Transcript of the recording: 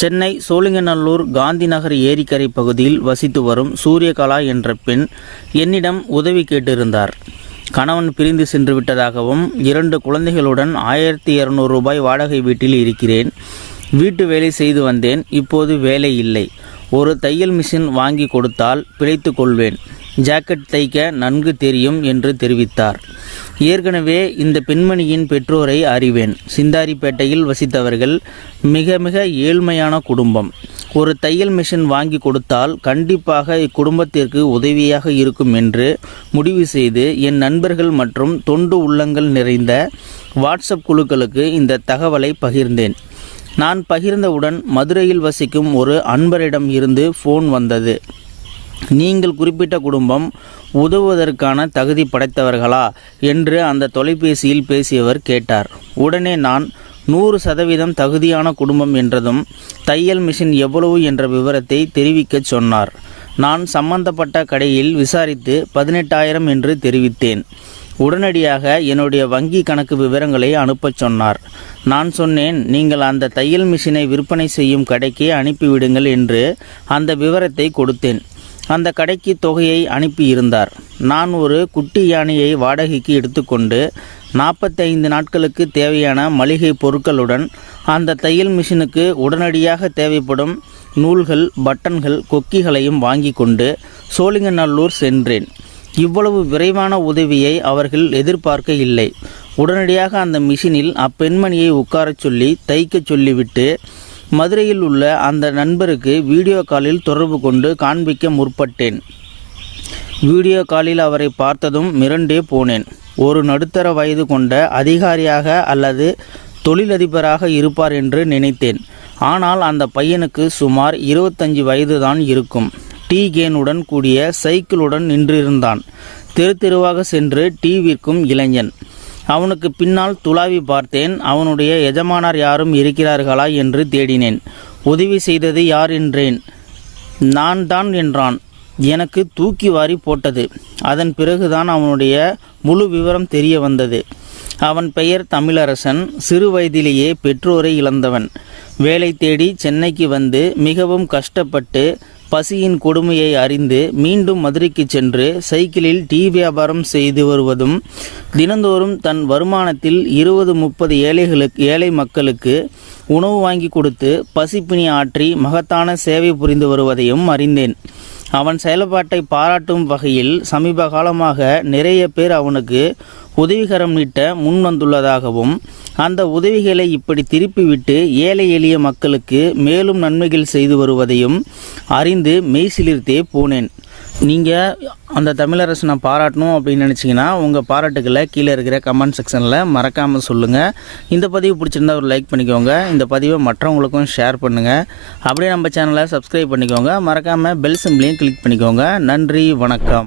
சென்னை சோழிங்கநல்லூர் காந்திநகர் ஏரிக்கரை பகுதியில் வசித்து வரும் சூரியகலா என்ற பெண் என்னிடம் உதவி கேட்டிருந்தார். கணவன் பிரிந்து சென்று விட்டதாகவும் இரண்டு குழந்தைகளுடன் ஆயிரத்தி இரநூறு ரூபாய் வாடகை வீட்டில் இருக்கிறேன். வீட்டு வேலை செய்து வந்தேன் இப்போது வேலை இல்லை. ஒரு தையல் மிஷின் வாங்கி கொடுத்தால் பிழைத்து கொள்வேன். ஜாக்கெட் தைக்க நன்கு தெரியும் என்று தெரிவித்தார். ஏற்கனவே இந்த பெண்மணியின் பெற்றோரை அறிவேன். சிந்தாரிப்பேட்டையில் வசித்தவர்கள் மிக மிக ஏழ்மையான குடும்பம். ஒரு தையல் மிஷின் வாங்கி கொடுத்தால் கண்டிப்பாக இக்குடும்பத்திற்கு உதவியாக இருக்கும் என்று முடிவு செய்து என் நண்பர்கள் மற்றும் தொண்டு உள்ளங்கள் நிறைந்த வாட்ஸ்அப் குழுக்களுக்கு இந்த தகவலை பகிர்ந்தேன். நான் பகிர்ந்தவுடன் மதுரையில் வசிக்கும் ஒரு அன்பரிடம் இருந்து ஃபோன் வந்தது. நீங்கள் குறிப்பிட்ட குடும்பம் உதவுவதற்கான தகுதி படைத்தவர்களா என்று அந்த தொலைபேசியில் பேசியவர் கேட்டார். உடனே நான் நூறு சதவீதம் தகுதியான குடும்பம் என்றதும் தையல் மிஷின் எவ்வளவு என்ற விவரத்தை தெரிவிக்கச் சொன்னார். நான் சம்பந்தப்பட்ட கடையில் விசாரித்து பதினெட்டாயிரம் என்று தெரிவித்தேன். உடனடியாக என்னுடைய வங்கி கணக்கு விவரங்களை அனுப்பச் சொன்னார். நான் சொன்னேன் நீங்கள் அந்த தையல் மிஷினை விற்பனை செய்யும் கடைக்கே அனுப்பிவிடுங்கள் என்று அந்த விவரத்தை கொடுத்தேன். அந்த கடைக்கு தொகையை அனுப்பியிருந்தார். நான் ஒரு குட்டி யானையை வாடகைக்கு எடுத்துக்கொண்டு நாற்பத்தைந்து நாட்களுக்கு தேவையான மளிகை பொருட்களுடன் அந்த தையல் மிஷினுக்கு உடனடியாக தேவைப்படும் நூல்கள் பட்டன்கள் கொக்கிகளையும் வாங்கி கொண்டு சோழிங்கநல்லூர் சென்றேன். இவ்வளவு விரைவான உதவியை அவர்கள் எதிர்பார்க்க இல்லை. உடனடியாக அந்த மிஷினில் அப்பெண்மணியை உட்காரச் சொல்லி தைக்கச் சொல்லிவிட்டு மதுரையில் உள்ள அந்த நண்பருக்கு வீடியோ காலில் தொடர்பு கொண்டு காண்பிக்க முற்பட்டேன். வீடியோ காலில் அவரை பார்த்ததும் மிரண்டே போனேன். ஒரு நடுத்தர வயது கொண்ட அதிகாரியாக அல்லது தொழிலதிபராக இருப்பார் என்று நினைத்தேன். ஆனால் அந்த பையனுக்கு சுமார் இருபத்தஞ்சு வயதுதான் இருக்கும். டீ கேனுடன் கூடிய சைக்கிளுடன் நின்றிருந்தான். தெரு தெருவாக சென்று டீ விற்கும் இளைஞன். அவனுக்கு பின்னால் துளாவி பார்த்தேன் அவனுடைய எஜமானார் யாரும் இருக்கிறார்களா என்று தேடினேன். உதவி செய்தது யார் என்றேன். நான் தான் என்றான். எனக்கு தூக்கி வாரி போட்டது. அதன் பிறகுதான் அவனுடைய முழு விவரம் தெரிய வந்தது. அவன் பெயர் தமிழரசன் சிறு வயதிலேயே பெற்றோரை இழந்தவன். வேலை தேடி சென்னைக்கு வந்து மிகவும் கஷ்டப்பட்டு பசியின் கொடுமையை அறிந்து மீண்டும் மதுரைக்கு சென்று சைக்கிளில் டீ வியாபாரம் செய்து வருவதும் தினந்தோறும் தன் வருமானத்தில் இருபது முப்பது ஏழைகளுக்கு ஏழை மக்களுக்கு உணவு வாங்கி கொடுத்து பசிப்பினி ஆற்றி மகத்தான சேவை புரிந்து வருவதையும் அறிந்தேன். அவன் செயல்பாட்டை பாராட்டும் வகையில் சமீப காலமாக நிறைய பேர் அவனுக்கு உதவிகரம் நீட்ட முன் வந்துள்ளதாகவும் அந்த உதவிகளை இப்படி திருப்பிவிட்டு ஏழை எளிய மக்களுக்கு மேலும் நன்மைகள் செய்து வருவதையும் அறிந்து மெய்சிலிர்த்தே போனேன். நீங்கள் அந்த தமிழரசனை பாராட்டணும் அப்படின்னு நினச்சிங்கன்னா உங்கள் பாராட்டுக்களை கீழே இருக்கிற கமெண்ட் செக்ஷனில் மறக்காமல் சொல்லுங்கள் இந்த பதிவு பிடிச்சிருந்தா ஒரு லைக் பண்ணிக்கோங்க. இந்த பதிவை மற்றவங்களுக்கும் ஷேர் பண்ணுங்கள் அப்படியே நம்ம சேனலை சப்ஸ்கிரைப் பண்ணிக்கோங்க. மறக்காமல் பெல் சிம்லையும் கிளிக் பண்ணிக்கோங்க. நன்றி வணக்கம்.